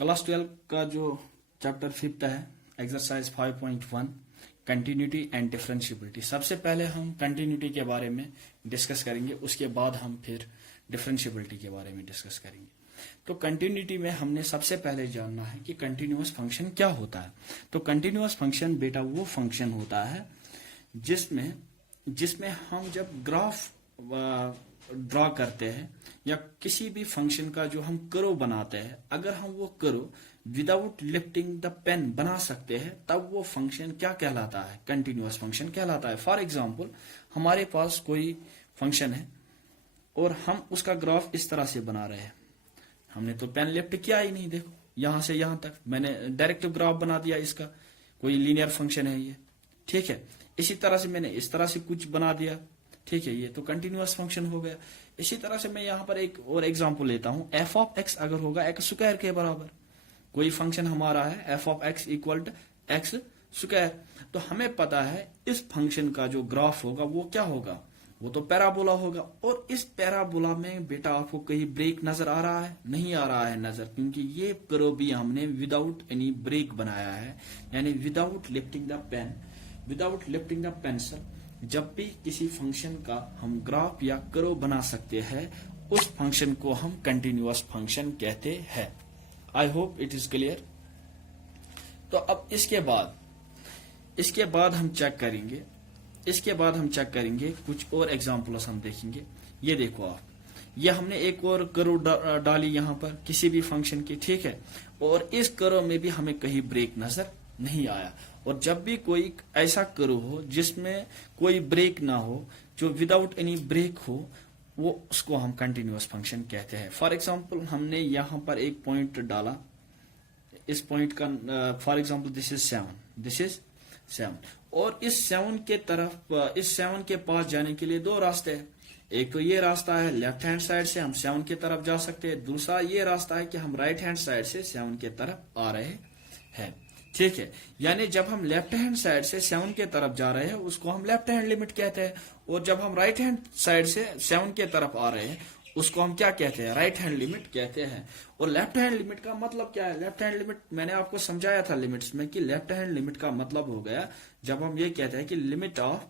Class 12 का जो chapter 5 है एक्सरसाइज 5.1 कंटिन्यूटी एंड डिफरेंशिएबिलिटी। सबसे पहले हम कंटिन्यूटी के बारे में डिस्कस करेंगे, उसके बाद हम फिर डिफरेंशिएबिलिटी के बारे में डिस्कस करेंगे। तो कंटिन्यूटी में हमने सबसे पहले जानना है कि कंटिन्यूअस फंक्शन क्या होता है। तो कंटिन्यूअस फंक्शन बेटा वो फंक्शन होता है जिसमें हम जब ग्राफ ड्रॉ करते हैं या किसी भी फंक्शन का जो हम कर्व बनाते हैं, अगर हम वो curve without lifting the pen बना सकते हैं तब वो फंक्शन क्या कहलाता है, कंटिन्यूअस फंक्शन कहलाता है। फॉर एग्जांपल हमारे पास कोई फंक्शन है और हम उसका ग्राफ इस तरह से बना रहे हैं। हमने तो पेन लिफ्ट किया ही नहीं, देखो यहां से यहां तक मैंने डायरेक्ट ग्राफ बना दिया इसका, कोई लीनियर फंक्शन है ये, ठीक है। इसी तरह से मैंने इस तरह से कुछ बना दिया, ठीक है, ये तो कंटिन्यूअस फंक्शन हो गया। इसी तरह से मैं यहां पर एक और एग्जांपल लेता हूं। एफ ऑफ एक्स अगर होगा एक्स स्क्वायर के बराबर, कोई फंक्शन हमारा है f of x equal to x square, तो हमें पता है इस फंक्शन का जो ग्राफ होगा वो क्या होगा, वो तो पैराबोला होगा। और इस पैराबोला में बेटा आपको कहीं ब्रेक नजर आ रहा है? नहीं आ रहा है नजर, क्योंकि ये कर्व भी हमने विदाउट एनी ब्रेक बनाया है, यानी without lifting the pen, without lifting the pencil. जब भी किसी फंक्शन का हम ग्राफ या कर्व बना सकते हैं उस फंक्शन को हम कंटिन्यूअस फंक्शन कहते हैं। आई होप इट इज क्लियर। तो अब इसके बाद हम चेक करेंगे, कुछ और एग्जांपल्स हम देखेंगे। ये देखो आप, ये हमने एक और कर्व डाली यहां पर किसी भी फंक्शन की, ठीक है, और इस कर्व में भी हमें कहीं ब्रेक नजर नहीं आया। और जब भी कोई ऐसा कर्व हो जिसमें कोई ब्रेक ना हो, जो विदाउट एनी ब्रेक हो, वो उसको हम कंटिन्यूअस फंक्शन कहते हैं। फॉर एग्जांपल हमने यहां पर एक पॉइंट डाला, इस पॉइंट का फॉर एग्जांपल दिस इज 7 और इस 7 के तरफ, इस 7 के पास जाने के लिए दो रास्ते हैं। एक तो ये रास्ता है लेफ्ट हैंड साइड से हम 7 की तरफ जा सकते हैं, दूसरा ये रास्ता है कि हम राइट हैंड साइड से 7 की तरफ आ रहे हैं, ठीक है। यानी जब हम लेफ्ट हैंड साइड से 7 के तरफ जा रहे हैं उसको हम लेफ्ट हैंड लिमिट कहते हैं, और जब हम राइट हैंड साइड से 7 के तरफ आ रहे हैं उसको हम क्या कहते हैं, राइट हैंड लिमिट कहते हैं। और लेफ्ट हैंड लिमिट का मतलब क्या है? लेफ्ट हैंड लिमिट मैंने आपको समझाया था लिमिट्स में कि लेफ्ट हैंड लिमिट का मतलब हो गया जब हम ये कहते हैं कि limit of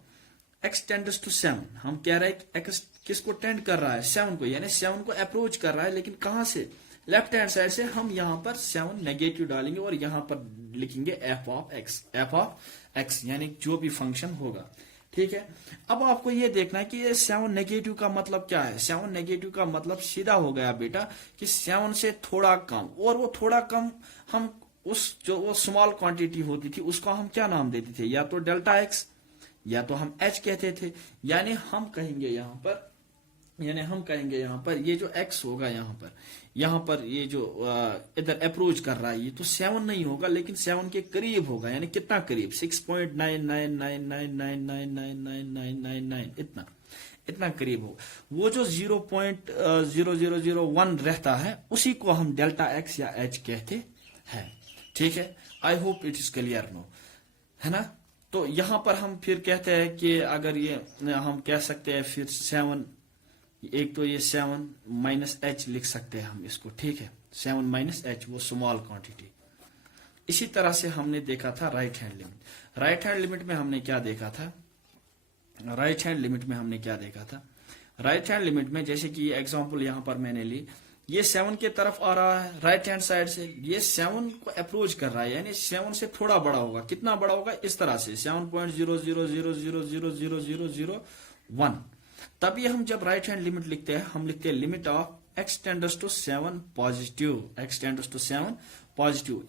x tends to 7, हम कह रहे हैं कि एक्स किसको टेंड कर रहा है, 7 को, यानी 7 को अप्रोच कर रहा है, लेकिन कहां से, लेफ्ट हैंड साइड से। हम यहां पर 7 नेगेटिव डालेंगे और यहां पर लिखेंगे एफ ऑफ एक्स, यानी जो भी फंक्शन होगा, ठीक है। अब आपको ये देखना है कि ये 7 नेगेटिव का मतलब क्या है। 7 नेगेटिव का मतलब सीधा हो गया बेटा कि 7 से थोड़ा कम, और वो थोड़ा कम हम उस जो वो स्मॉल क्वांटिटी होती थी उसको हम क्या नाम देते थे, या तो डेल्टा एक्स या तो हम एच कहते थे। यानी हम कहेंगे यहाँ पर ये जो x होगा यहाँ पर ये जो इधर अप्रोच कर रहा है, ये तो 7 नहीं होगा लेकिन 7 के करीब होगा। यानी कितना करीब, 6.99999999999, इतना करीब होगा। वो जो 0.0001 रहता है उसी को हम डेल्टा x या h कहते हैं, ठीक है। I hope it is clear no, है ना। तो यहां पर हम फिर कहते हैं कि अगर ये हम कह सकते हैं फिर 7, एक तो ये 7 माइनस एच लिख सकते हैं हम इसको, ठीक है, 7 माइनस एच, वो स्मॉल क्वांटिटी। इसी तरह से हमने देखा था right hand limit. Right hand limit में हमने क्या देखा था, राइट हैंड लिमिट में जैसे कि ये एग्जांपल यहां पर मैंने ली, ये 7 के तरफ आ रहा है राइट हैंड साइड से, ये 7 को अप्रोच कर रहा है, यानी 7 से थोड़ा बड़ा होगा। कितना बड़ा होगा, इस तरह से 7.00000001। तभी हम जब राइट हैंड लिमिट लिखते हैं हम लिखते हैं limit of x tends to 7 positive.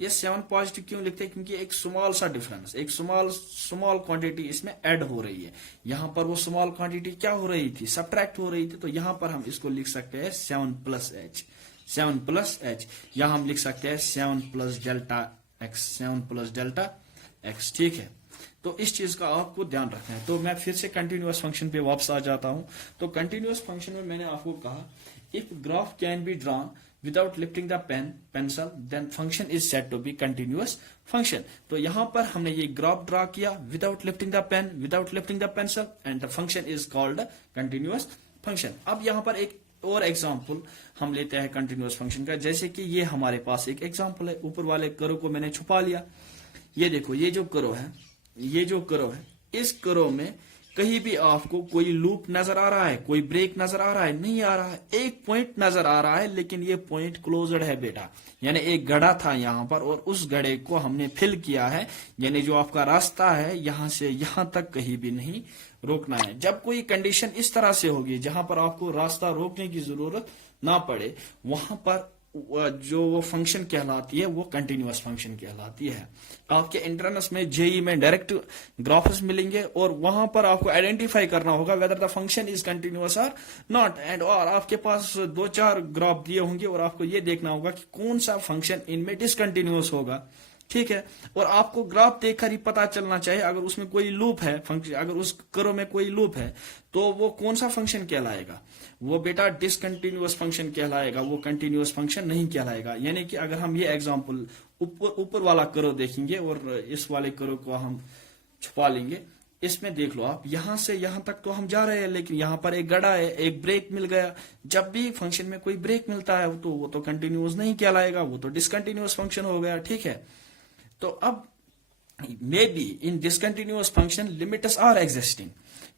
ये 7 पॉजिटिव क्यों लिखते हैं, क्योंकि एक स्मॉल सा डिफरेंस, एक स्मॉल क्वांटिटी इसमें ऐड हो रही है। यहां पर वो स्मॉल क्वांटिटी क्या हो रही थी, सब्ट्रैक्ट हो रही थी, तो यहां पर हम इसको लिख सकते हैं 7 प्लस एच, यहां हम लिख सकते हैं 7 प्लस डेल्टा एक्स, ठीक है। तो इस चीज का आपको ध्यान रखना है। तो मैं फिर से कंटिन्यूअस फंक्शन पे वापस आ जाता हूं। तो कंटिन्यूअस फंक्शन में मैंने आपको कहा if graph can be drawn without lifting the pencil then function is said to be continuous function. तो यहां पर हमने ये ग्राफ ड्रा किया without lifting the pencil and the function is called continuous function. अब यहां पर एक और एग्जांपल हम लेते हैं कंटिन्यूअस फंक्शन का, जैसे कि ये हमारे पास एक एग्जांपल है। ऊपर वाले करो को मैंने छुपा लिया। ये देखो, ये जो करो है, इस करो में कहीं भी आपको कोई लूप नजर आ रहा है, कोई ब्रेक नजर आ रहा है? नहीं आ रहा है। एक पॉइंट नजर आ रहा है, लेकिन ये पॉइंट क्लोज्ड है बेटा, यानी एक गड़ा था यहाँ पर और उस गड़े को हमने फिल किया है, यानी जो आपका रास्ता है यहां से यहां तक कहीं भी नहीं रोकना है। जब कोई कंडीशन इस तरह से होगी जहां पर आपको रास्ता रोकने की जरूरत ना पड़े, वहां पर जो वो फंक्शन कहलाती है वो कंटिन्यूअस फंक्शन कहलाती है। आपके एंट्रेंस में जेई में डायरेक्ट ग्राफ्स मिलेंगे और वहां पर आपको आइडेंटिफाई करना होगा weather the function is continuous और नॉट, एंड और आपके पास 2-4 ग्राफ दिए होंगे और आपको ये देखना होगा कि कौन सा फंक्शन इनमें डिसकंटिन्यूअस होगा। ठीक है, और आपको ग्राफ देखकर ही पता चलना चाहिए अगर उसमें कोई लूप है फंक्शन, अगर उस करो में कोई लूप है तो वो कौन सा फंक्शन कहलाएगा? वो बेटा डिसकंटिन्यूअस फंक्शन कहलाएगा, वो कंटिन्यूअस फंक्शन नहीं कहलाएगा। यानी कि अगर हम ये एग्जांपल ऊपर वाला करो देखेंगे और इस वाले करो को हम छुपा लेंगे, इसमें देख लो आप, यहां से यहां तक तो हम जा रहे हैं, लेकिन यहां पर एक गड़ा है, एक ब्रेक मिल गया। जब भी फंक्शन में कोई ब्रेक मिलता है तो वो तो कंटिन्यूअस नहीं कहलाएगा, वो तो डिसकंटिन्यूअस फंक्शन हो गया। ठीक है, तो अब maybe in discontinuous function limits are existing.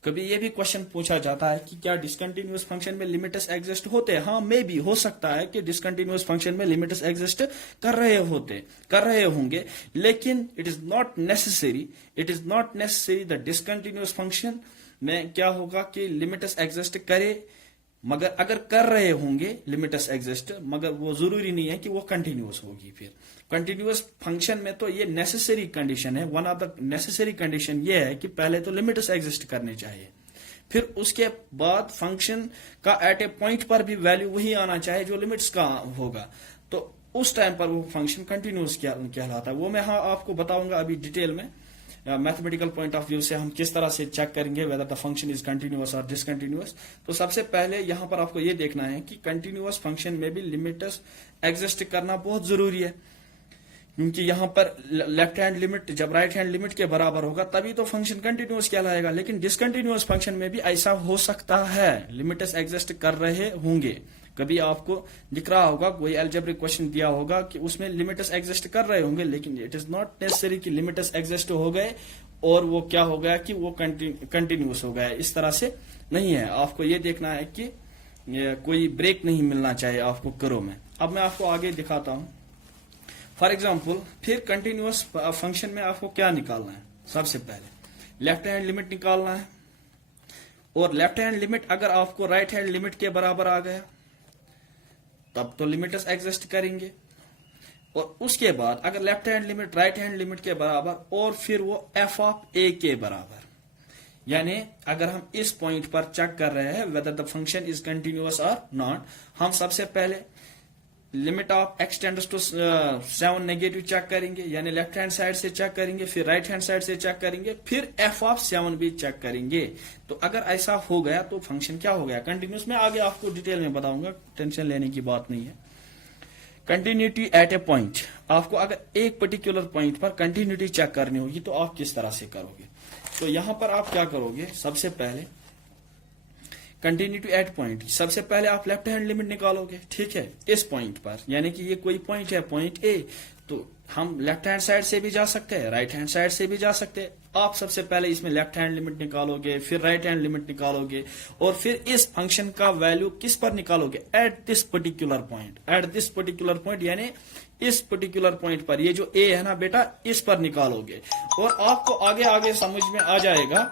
कभी ये भी क्वेश्चन पूछा जाता है कि क्या डिसकंटिन्यूअस फंक्शन में लिमिट्स एग्जिस्ट होते हैं? हाँ, मे बी हो सकता है कि डिसकंटिन्यूअस फंक्शन में लिमिट्स एग्जिस्ट कर रहे होंगे, लेकिन it is not necessary the discontinuous function में क्या होगा कि लिमिट्स एग्जिस्ट करे, मगर अगर कर रहे होंगे लिमिट्स एग्जिस्ट, मगर वो जरूरी नहीं है कि वो कंटिन्यूअस होगी। फिर कंटिन्यूअस फंक्शन में तो ये नेसेसरी कंडीशन है, one of the necessary condition ये है कि पहले तो लिमिट्स एग्जिस्ट करने चाहिए, फिर उसके बाद फंक्शन का एट ए पॉइंट पर भी वैल्यू वही आना चाहिए जो लिमिट्स का होगा, तो उस टाइम पर वो फंक्शन कंटिन्यूअस कहलाता है। वो मैं हाँ आपको बताऊंगा अभी डिटेल में, मैथमेटिकल पॉइंट ऑफ व्यू से हम किस तरह से चेक करेंगे weather the function is continuous और डिसकंटिन्यूअस। तो सबसे पहले यहां पर आपको ये देखना है कि कंटिन्यूअस फंक्शन में भी लिमिट्स एग्जिस्ट करना बहुत जरूरी है, क्योंकि यहां पर लेफ्ट हैंड लिमिट जब राइट हैंड लिमिट के बराबर होगा तभी तो फंक्शन कंटिन्यूअस कहलाएगा। लेकिन डिसकंटिन्यूअस फंक्शन में भी ऐसा हो सकता है, लिमिट्स एग्जिस्ट कर रहे होंगे। कभी आपको दिख रहा होगा कोई अलजेब्रिक क्वेश्चन दिया होगा कि उसमें लिमिट्स एग्जिस्ट कर रहे होंगे, लेकिन इट इज नॉट नेसेसरी कि लिमिट्स एग्जिस्ट हो गए और वो क्या हो गया कि वो कंटिन्यूअस हो गया। इस तरह से नहीं है, आपको ये देखना है कि कोई ब्रेक नहीं मिलना चाहिए आपको करो में। अब मैं आपको आगे दिखाता हूं। फॉर एग्जाम्पल, फिर कंटिन्यूअस फंक्शन में आपको क्या निकालना है? सबसे पहले लेफ्ट हैंड लिमिट निकालना है, और लेफ्ट हैंड लिमिट अगर आपको राइट हैंड लिमिट के बराबर आ गया तब तो लिमिट्स एग्जिस्ट करेंगे, और उसके बाद अगर left hand limit right hand limit के बराबर और फिर वो एफ ऑफ ए के बराबर, यानी अगर हम इस पॉइंट पर चेक कर रहे हैं whether the function is continuous और नॉट, हम सबसे पहले limit of x tends to 7 negative check करेंगे, यानी लेफ्ट हैंड साइड से चेक करेंगे, फिर राइट हैंड साइड से चेक करेंगे, फिर एफ ऑफ 7 भी चेक करेंगे। तो अगर ऐसा हो गया तो फंक्शन क्या हो गया? कंटिन्यूअस। में आगे आपको डिटेल में बताऊंगा, टेंशन लेने की बात नहीं है। कंटिन्यूटी एट ए पॉइंट, आपको अगर एक पर्टिकुलर पॉइंट पर कंटिन्यूटी चेक करनी होगी तो आप किस तरह से करोगे? तो यहां पर आप क्या करोगे? सबसे पहले कंटिन्यूटी एट पॉइंट, सबसे पहले आप लेफ्ट हैंड लिमिट निकालोगे। ठीक है, इस पॉइंट पर, यानी कि ये कोई पॉइंट है पॉइंट ए, तो हम लेफ्ट हैंड साइड से भी जा सकते हैं, राइट हैंड साइड से भी जा सकते हैं। आप सबसे पहले इसमें लेफ्ट हैंड लिमिट निकालोगे, फिर राइट हैंड लिमिट निकालोगे, और फिर इस फंक्शन का वैल्यू किस पर निकालोगे? At this particular point, at this particular point, यानी इस पर्टिकुलर पॉइंट पर, ये जो ए है ना बेटा, इस पर निकालोगे, और आपको आगे आगे समझ में आ जाएगा,